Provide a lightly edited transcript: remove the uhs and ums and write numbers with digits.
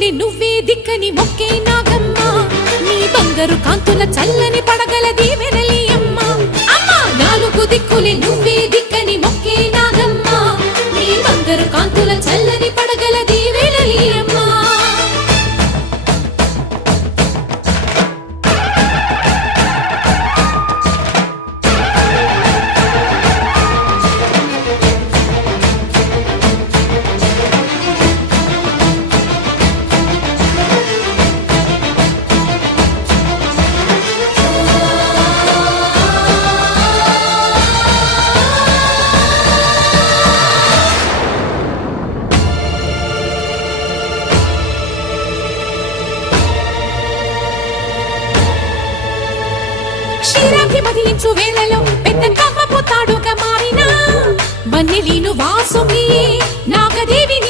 దిక్కులే నువ్వే దిక్కని మొక్కే నాగమ్మ నీ బంగారు కాంతుల చల్లని పడగల దీవెనలి అమ్మ అమ్మ నాలుగు దిక్కులే నువ్వే దిక్కని మొక్కే నాగమ్మ నీ బంగారు కాంతుల చల్లని పడగల దీవెనలి అమ్మ క్షీరాభిమతించు వేళలో పెద్ద కవ్వ పోతాడుగా మారినా వన్నెలీను వాసుని నాగదేవిని